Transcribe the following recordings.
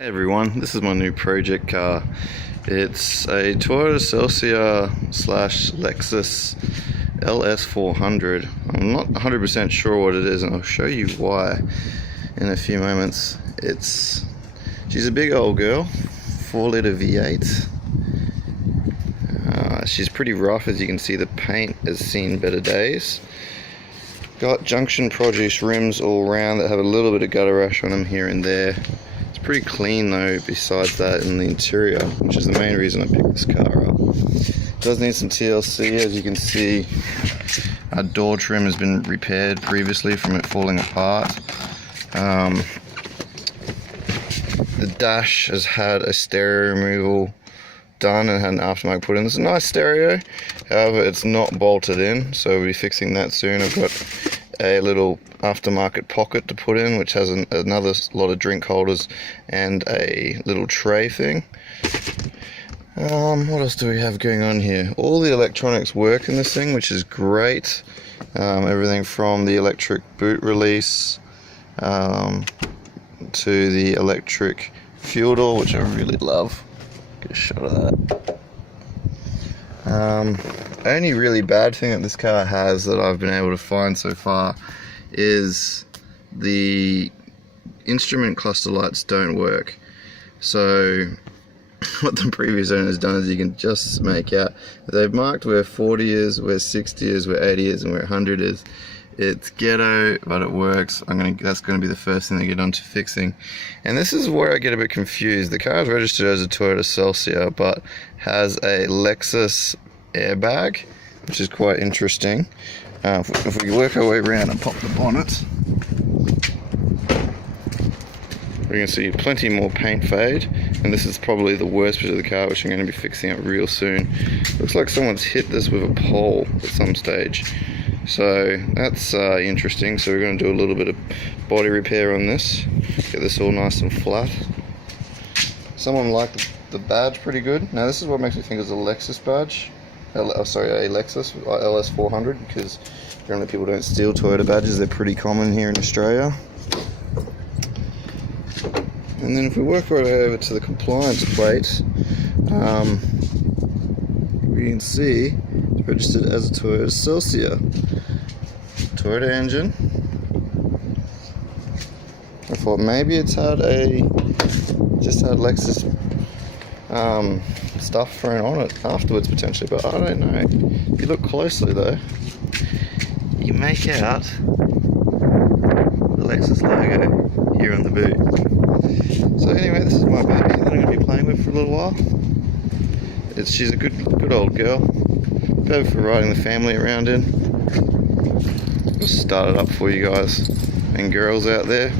Hey everyone, this is my new project car. It's a Toyota Celsior / Lexus LS400. I'm not 100% sure what it is, and I'll show you why in a few moments. She's a big old girl, 4-litre V8. She's pretty rough, as you can see. The paint has seen better days. Got junction produce rims all around that have a little bit of gutter rash on them here and there. Pretty clean though, besides that, in the interior, which is the main reason I picked this car up. It does need some TLC. As you can see, our door trim has been repaired previously from it falling apart. The dash has had a stereo removal done and had an aftermarket put in. It's a nice stereo, however it's not bolted in, so we'll be fixing that soon. I've got a little aftermarket pocket to put in, which has another lot of drink holders and a little tray thing. What else do we have going on here? All the electronics work in this thing, which is great. Everything from the electric boot release to the electric fuel door, which I really love. Get a shot of that. Only really bad thing that this car has that I've been able to find so far is the instrument cluster lights don't work. So what the previous owner has done is you can just make out they've marked where 40 is, where 60 is, where 80 is, and where 100 is. It's ghetto, but it works. That's going to be the first thing they get onto fixing. And this is where I get a bit confused. The car is registered as a Toyota Celsior, but has a Lexus airbag, which is quite interesting. If we work our way around and pop the bonnet, we're going to see plenty more paint fade, and this is probably the worst bit of the car, which I'm going to be fixing up real soon. Looks like someone's hit this with a pole at some stage, so that's interesting. So we're going to do a little bit of body repair on this, get this all nice and flat. Someone liked the badge pretty good. Now this is what makes me think it's a Lexus badge. A Lexus LS400, because generally people don't steal Toyota badges. They're pretty common here in Australia. And then if we work our way over to the compliance plate, we can see it's registered as a Toyota Celsior. Toyota engine. I thought maybe it's had just had Lexus stuff thrown on it afterwards potentially, but I don't know. If you look closely though, you make out the Lexus logo here on the boot. So anyway, this is my baby that I'm going to be playing with for a little while. She's a good old girl. Perfect for riding the family around in. I'll start it up for you guys and girls out there.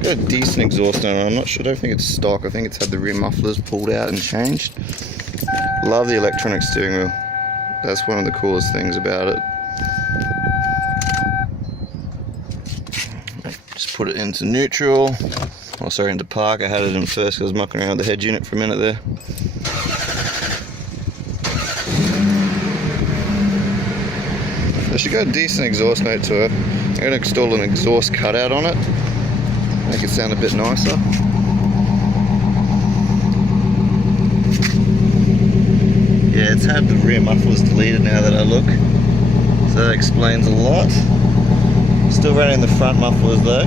Got a decent exhaust on it. I don't think it's stock. I think it's had the rear mufflers pulled out and changed. Love the electronic steering wheel. That's one of the coolest things about it. Just put it into neutral. Oh, sorry, into park. I had it in first because I was mucking around with the head unit for a minute there. So she got a decent exhaust note to her. I'm going to install an exhaust cutout on it, make it sound a bit nicer. Yeah, it's had the rear mufflers deleted now that I look, so that explains a lot. Still running the front mufflers though.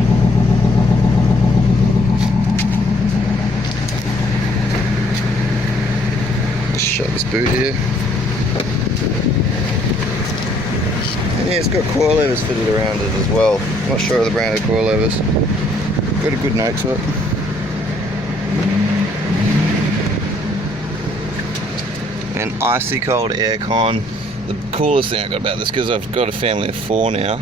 Let's shut this boot here. And yeah, it's got coilovers fitted around it as well. I'm not sure of the brand of coilovers. Got a good note to it. And icy cold aircon. The coolest thing I got about this, because I've got a family of 4 now,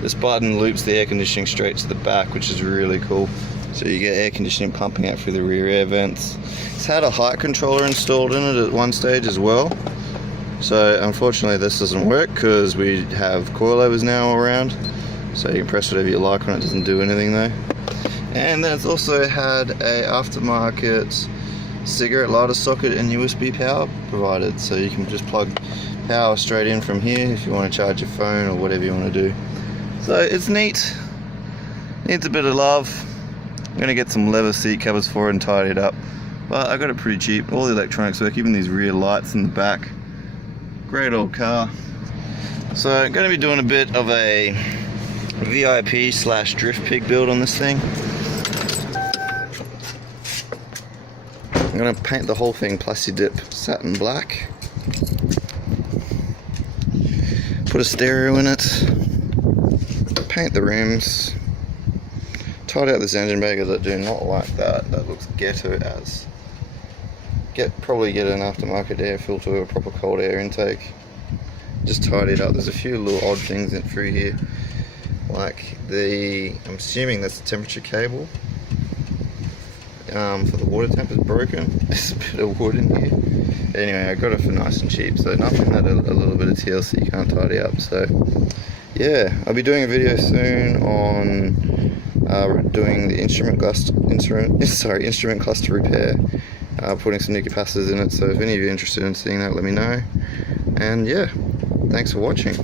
this button loops the air conditioning straight to the back, which is really cool. So you get air conditioning pumping out through the rear air vents. It's had a height controller installed in it at one stage as well. So unfortunately this doesn't work because we have coilovers now around. So you can press whatever you like on it, doesn't do anything though. And then it's also had a aftermarket cigarette lighter socket and USB power provided, so you can just plug power straight in from here if you want to charge your phone or whatever you want to do. So it's neat. Needs a bit of love. I'm gonna get some leather seat covers for it and tidy it up. But I got it pretty cheap. All the electronics work, even these rear lights in the back. Great old car. So I'm gonna be doing a bit of a VIP / drift pig build on this thing. I'm gonna paint the whole thing Plastidip satin black. Put a stereo in it. Paint the rims. Tidy out this engine bay because I do not like that. That looks ghetto as. Probably get an aftermarket air filter or a proper cold air intake. Just tidy it up. There's a few little odd things in through here. Like I'm assuming that's the temperature cable. For the water temp is broken. There's a bit of wood in here. Anyway, I got it for nice and cheap, so nothing that a little bit of TLC can't tidy up. So yeah, I'll be doing a video soon on doing the instrument cluster repair, putting some new capacitors in it. So if any of you are interested in seeing that, let me know. And yeah, thanks for watching.